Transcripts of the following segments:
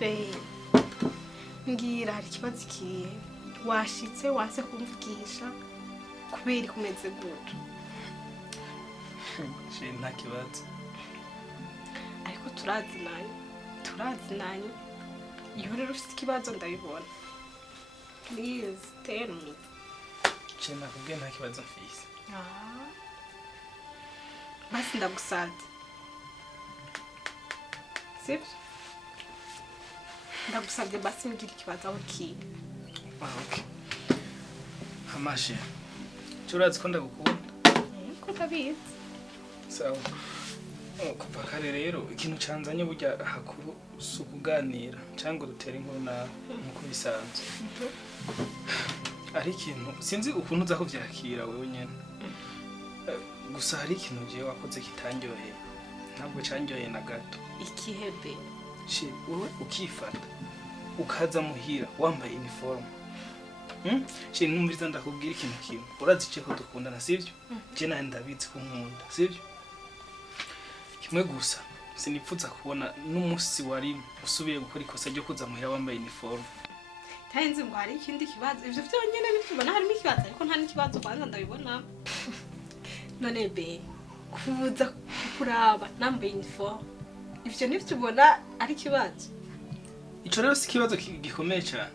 Be ngira hari ikibazo kiye washitse wase kumvugisha kubera kumeze gutyo. Nta kibazo ariko turazinanye iyo rero ufite ikibazo ndabibona. Please tell me. nakubwiye nta kibazo mfise. Basi ndagusabye sibyo ndagusabye basi ngira ikibazo aho kiri. Okay. Hamashe turazi ko ndagukunda ko ndabizi. sawa kuva kare rero ikintu canzanye burya hakuru sukuganira cyangwa dutera inkuru na nkuko bisanzwe. Ari ikintu sinzi ukuntu uza kuvyakira wewe nyene. Gusa hari ikintu je wakoze kitanyoheye ntabwo canyoheye na gato. Ikihebe wowe ukifata ukaza muhira wambaye uniform. Numviriza ndakubwira ikintu kimwe urazice ko dukundana sivyo? Je nawe ndabizi ko nkunda sivyo? Kimwe gusa sinipfuza kubona n'umusi wari usubiye gukora ikosa ryo kuza muhira wambaye uniform. Tayenze ngo hari ikindi kibazo ivyo vyonyene bitubona harimo ikibazo ariko nta n'ikibazo kwanza ndabibona. None be kuza kuraba nambaye uniform ivyo nivyo ari kibazo. Ico rero si kibazo gikomeye cyane.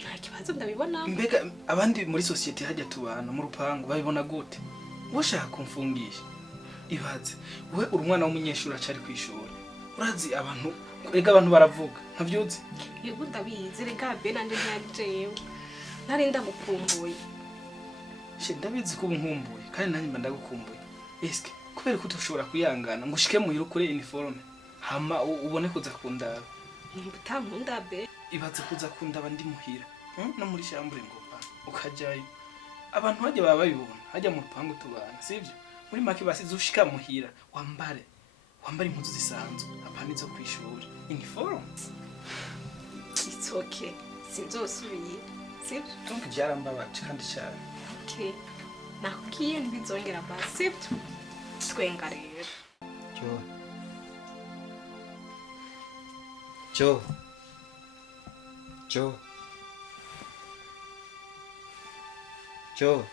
Nta kibazo ndabibona. Mbega abandi muri society hajya tubana mu rupangu babibona gute? Washaka kumfungisha. Ibaze we uri umwana w'umunyeshuri acari kwishura. Urazi abantu baravuga ntavyuzi. Yego ndabizi rega be nanje nyajewe. Nari ndagukumbuye. Ndabizi ko nkumbuye kandi nanjye mba ndagukumbuye. Eske kubera ko utoshobora kuyangana ngo ushike muhira ukore uniforme hama ubone kuza kundaba. Utankunda be. Ibaze kuza kundaba ndi muhira no muri chambre ngopa ukajayo. Abantu bajya baba babibona hajya mu rupangu tubana sivyo? Muri make basize ushika muhira wambare impuzu zisanzwe apana izo kwishura uniform. It's okay sinzosubiye sivyo? Tumva byarambabaje kandi cyane. Okay nakubwiye ntibizongera basi sivyo? Twenga rero. Jo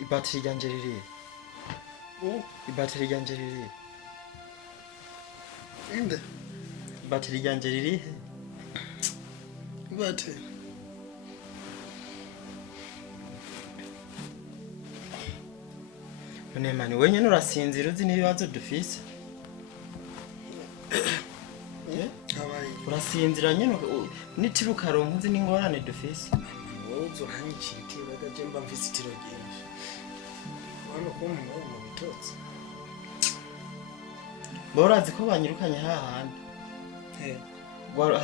ibatiri ryanje riri. Ibatiri ryanje riri. Inde ibatiri ryanje riri. Ibatiri none mani wenye nurasinzira uzi n'ibibazo dufise. Urasinzira nyene nitiruka ronka uzi n'ingorane dufise. Wozo hanyikiti bagaje mba mvisitiro genje. Wano ko mu bitotsi. Borazi ko banyirukanye hahandi.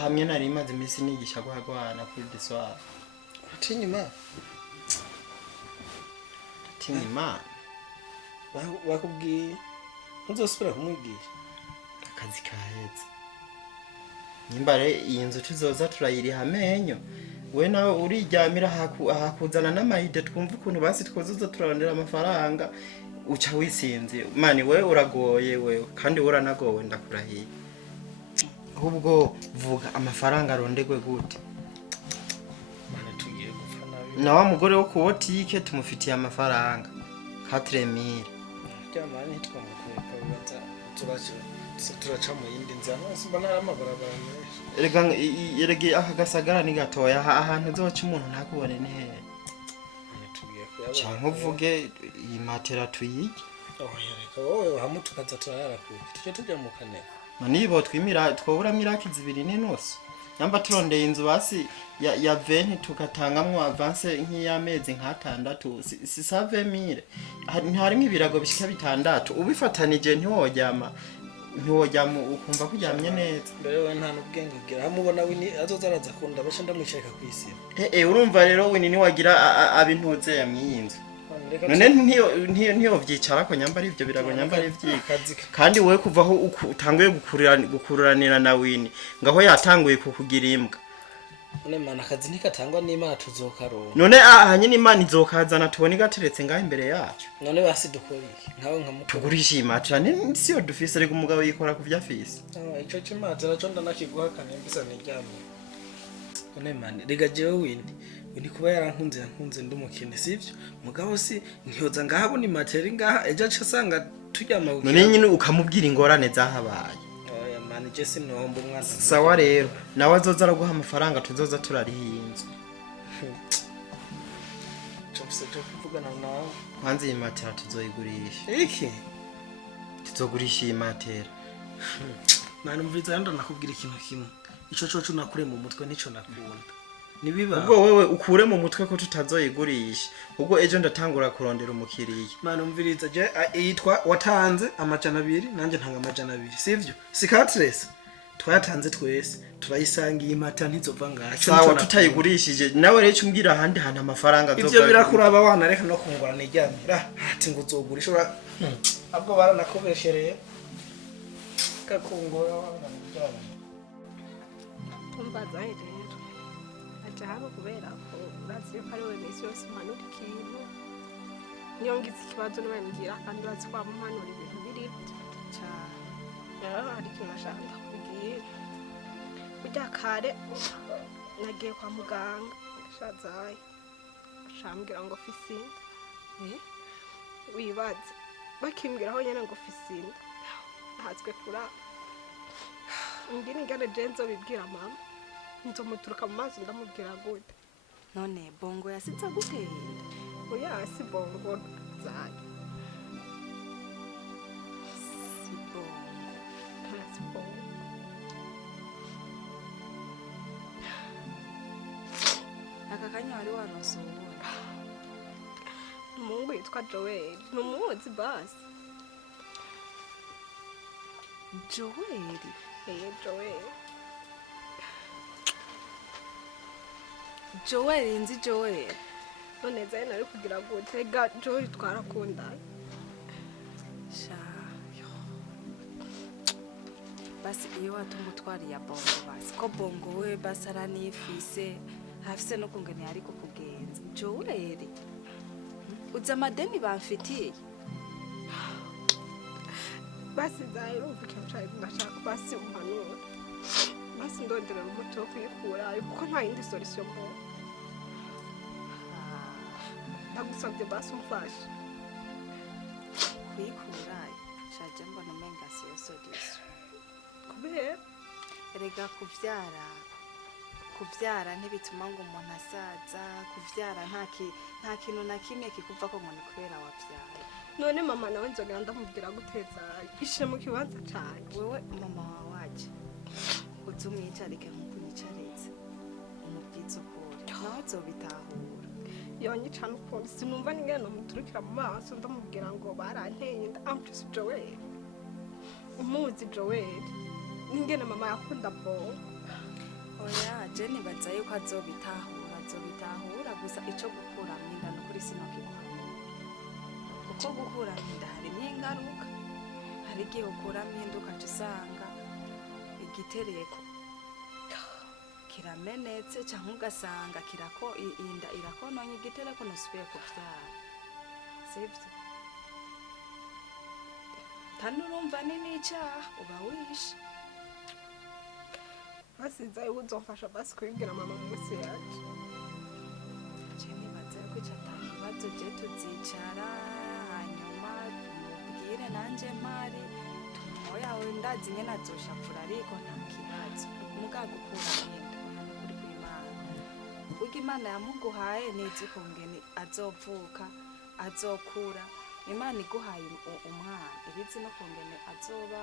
Hamwe nari imaze imisi nigisha guhagwana kuri diswara. Tinyima bakubwiye uzosubira kumwigisha akazi kahetse. Nimbare iyi nzu tuzoza turayiriha amenyo. We nawe uriryamira hakuzana n'amahide twumva ukuntu basi twozoza turarondera amafaranga uca wisinze. Mani we uragoye we kandi uranagowe ndakurahiye. Ahubwo vuga amafaranga arondegwe gute? Mane tugiye gupfa nabi. Na wa mugore wo kuwotike tumufitiye amafaranga 4000. Ryamani twamukwepa turaca mu yindi nzana simba naramubarabara menshi. Erege aka gasagara ni gatoya ahantu uzoca umuntu ntakubone nehe. Tugiye kuyabona. Cyangwa uvuge iyi matera tuyige. Yareka wowe hamutukaza turara ku tujya mu kane. Manibo twobura miraki zibiri n'inose. Namba turondeye inzu basi ya 20 tugatangamwe avance nk'iyamezi nk'atandatu si 7000. Harimo ibirago bishika bitandatu ubifatanije ntiworyama ukumva kuryamye neza. Mbere we nta n'ubwenge ugira hamubona wini azozaraza kunda basha ndamwishaka kwisiba. Urumva rero wini ni wagira abintuze yamwiyinzu. None ntiyo vyicara ko nyamba ari ivyo birago nyamba ari vyikazi kandi we kuvaho utanguye gukururanira na wini ngaho yatanguye kukugira imbwa. None mana akazi ntikatangwa n'Imana tuzokaronka. none ahanye Imana izokazana tubone gateretse ngaho imbere yacu. None basi dukora iki? Nkawe nkamuko. Tugurisha imatera ni siyo dufise ariko umugabo yikora kuvya afise. Ico cy'imatera cyo ndanakiguhakana mbisa n'iryamo. None mana rega jewe wini kuba yankunze ndumukene sivyo? Mugabo si ntiyoza ngahabona imatera ngaha ejo acasanga turyama uki. None nyine ukamubwira ingorane zahabaye. Je sinomba umwana. Sawa rero nawe azoza araguha amafaranga tuzoza turarihinze. Cyose cyo kuvugana nawe. Kwanza iyi matera tuzoyigurisha. Iki? Tuzogurisha iyi matera. Mwana umviza ndo nakubwira ikintu kimwe. Ico cyo nakure mu mutwe nico nakunda. Nibiba. Ubwo wewe ukure mu mutwe ko tutazoyigurisha. Ubwo ejo ndatangura kurondera umukiriya. Mwana umviriza je yitwa watanze amajana 2 nanje ntanga amajana 2 sivyo? Sikatress. Twatanze twese turayisangiye imata ntizova ngaho. Sawa tutayigurishije nawe rero cyumbwira ahandi hana amafaranga azoga. Ivyo birakuraba wana reka no kungurana iryamira. Ati ngo uzogurisha ura. Abwo baranakobeshereye. Kakungura wana iryamira. Umbaza rero. Ajaho kubera ko urazi ko ari we mesi yose manura ikintu. Niyo ngize ikibazo niwe mbwira kandi urazi ko amuhanura ibintu biri cyane. Rero hari ikintu nashaka kubwira. Ujya kare nagiye kwa muganga shazaye. Ashambwira ngo fisinda. Wibaze bakimbwira aho nyene ngo fisinda. Hazwe kura. Ngini ngane jenzo bibwira mama. Nzomuturuka mu mazi ndamubwira gute. None bongo yasitsa gute? Oya si bongo zaye. Si bongo. Si bongo. Akakanya wari warosubura. Mungu yitwa Joel. Numuzi basi. Joel. Joel. Joel nzi Joel. None zaye nari kugira gute ga Joel twarakundana. Sha. Basi iyo watumutwari ya bongo basi ko bongo we basara nifise hafise no kungene ari kukugenza. Joel. Uza madeni bamfitiye. Basi zaye urumva ikintu cyari ndashaka basi umpanura. Basi ndondera umuti wo kwikura kuko nta yindi solution mbona. Ndagusabye basi umfashe. Kwikura shaje mbona menga siyo solution. Kubera Erega kuvyara ntibituma ngo umuntu asaza, kuvyara nta kintu na kimwe kikuva ko umuntu kubera wavyaye. None mama nawe nzogera ndamubwira guteza ishe mu kibanza cyanjye. Wewe mama wawaje uzumwicarike nkuko nicaritse umubwiza ukuri nawe uzobitahura. Yonyica n'ukundi sinumva n'ingene muturukira mu maso ndamubwira ngo baranteye inda amfise Joel. Umuzi Joel. N'ingene mama yakunda bongo. Oya je nibaza yuko azobitahura gusa ico gukura minda no kuri sino kiguhanura. Uko gukura minda harimo ingaruka. Hari igihe ukura minda ukaca usanga igitereko kiramenetse cyangwa ugasanga inda irakononye igitereko nusubiye kuvyara. Sivyo? Tanurumva nini cyaha uba wishe. Basi zaye uzomfasha basi kwibwira mama munsi yaje. Cheni baze ko cyatakibazo je tuzicara hanyuma mubwire nanje mari oya ndazi nyene azoshapfura ariko nta kibazo mugaga ukura nyenda kuri kwimana uko Imana yamuguhaye nizi kongene azovuka azokura Imana iguhaye umwana ibizi no kongene azoba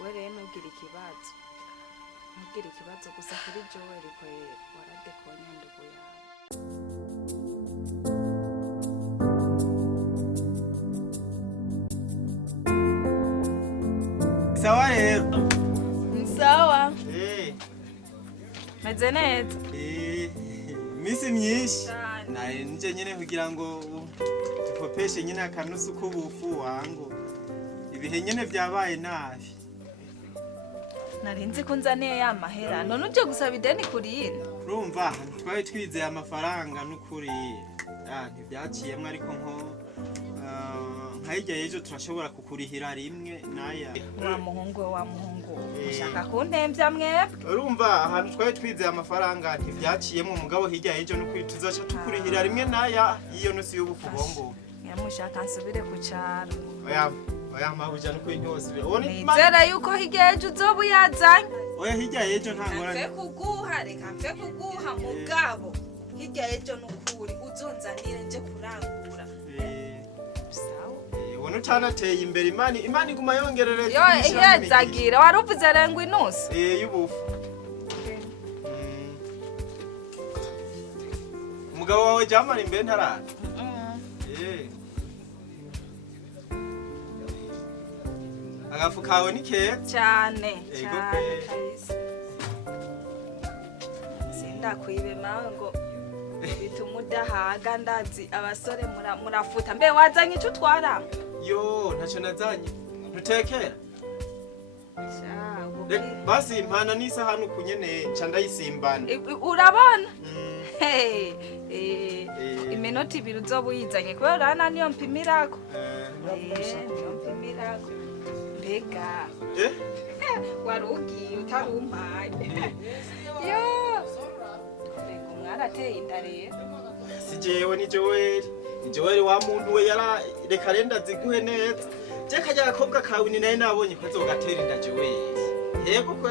were nugira ikibazo gusa kuri Joel ko warade ko nyandugo yawe. Sawa rero. Sawa. Meze neza. Misi myinshi. Naye nje nyene kugira ngo dukopeshe nyene akanusu k'ubufu wangu. Ibihe nyene vyabaye nabi. Narinzi ko nzaniye ya mahera none uje gusaba ideni kuri yindi. urumva twari twizeye amafaranga n'ukuri ntibyaciyemwe ariko nko nk'irya y'ejo turashobora kukurihira rimwe naya wa muhungu ushaka kuntembya mwebwe urumva ahantu twari twizeye amafaranga ntibyaciyemwe mugabo hirya y'ejo n'ukuri tuzoca tukurihira rimwe naya y'iyo nusu y'ubufu bombo nyamushaka nsubire ku cyaro oya mabuja n'ukuri ntose nizera yuko hirya y'ejo uzoba uyazanye oya hirya y'ejo nta ngorane reka mve kuguha mugabo hirya y'ejo n'ukuri uzonzanire nje kurangura ubona utanateye imbere imana iguma yongerereza yo ihezagira wari uvuze rengwa inusu y'ubufu umugabo wawe jamara imbere ntarara agafu kawe ni keza cyane kabisa sindakwibe mawe ngo bituma udahaga ndazi abasore murafuta mbe wazanye icyo utwara yo ntacyo nazanye ntutekera basi impana n'isahani ukunyene nca ndayisimbana urabona iminota 2 uzoba uyizanye kubera urabona niyo mpimirako niyo mpimirako mbega wari ugiye utarumpaye yo mbega umwarateye inda rero si jewe ni Joel wa muntu we yara reka renda ziguhe neza je kajya gakobwa kawe ni naye nabonye ko azogatera inda Joel yego ko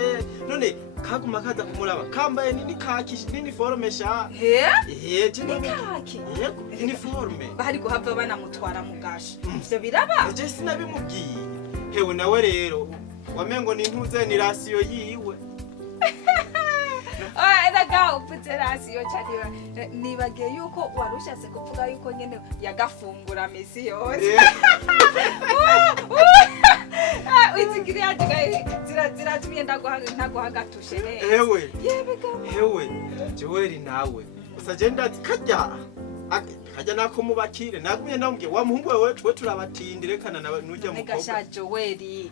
none kaguma kaza kumuraba kambaye nini kaki nini forme sha je kaki yego nini forme bari guhava banamutwara mugasha ivyo biraba je sinabimubwiye hewe nawe rero wamengo ni ntuze ni rasiyo yiwe eraga uputse rasiyo cyane nibagiye yuko warushatse kuvuga yuko nyene yagafungura misi yose izigiri ziratumye ndaguhagatushe neza hewe Joel nawe usaje ndazi kajya nako mubakire nagumye ndambwiye wa muhungu wewe twe turabatindire kana nujya mu kobwa gasha Joel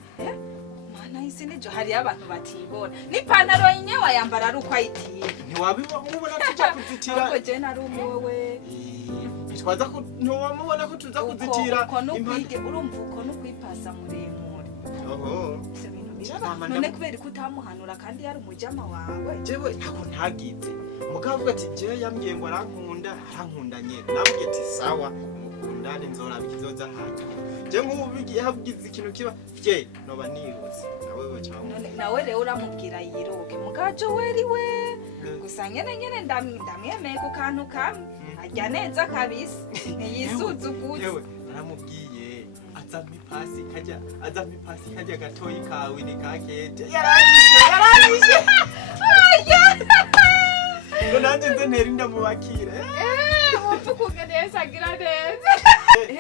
mana isi nijo hari abantu batibona ni pantaro y'inyewa yambara ari uko ayitiye ntiwabibona tujya kuzitira ariko je nari umwewe bitwaza ko ntiwamubona ko tuza kuzitira urumva uko no kwipasa muremure none kubera ko utamuhanura kandi yari umujama wawe jewe ntabwo ntagize mukavuga ati je yambwiye ngo arankunda nyene nabwiye ati sawa mukundane nzoraba ikizoza hano je nk'ubu bigiye havugize ikintu kiba je noba niruze nawe none nawe rero uramubwira yiroke mugajo weri we gusa nyene ndamwemeye ku kantu kamwe ajya neza kabisa ntiyisuzuguze yewe naramubwiye azampa ipasi kajya gatoyi kawe ni kakete yaranyishe ngo nanjye nze ntera inda mubakire wumva kugeneza agira neza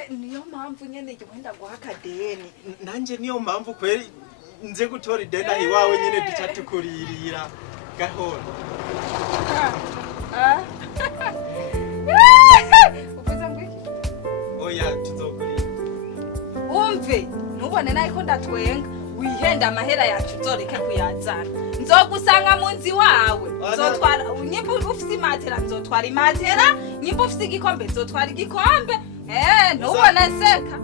niyo mpamvu nyene wenda guha akadeni nanjye niyo mpamvu kweri nze gutora ideni aho iwawe nyene duca tukuririra gahoro uvuze ngo iki oya tuzokurira umve nubone nayo ko ndatwenga wihenda amahera yacu uzoreke kuyazana nzogusanga mu nzi wawe nzotwara nyimba ufise imatera nzotwara imatera nyimba ufise igikombe nzotwara igikombe nubone seka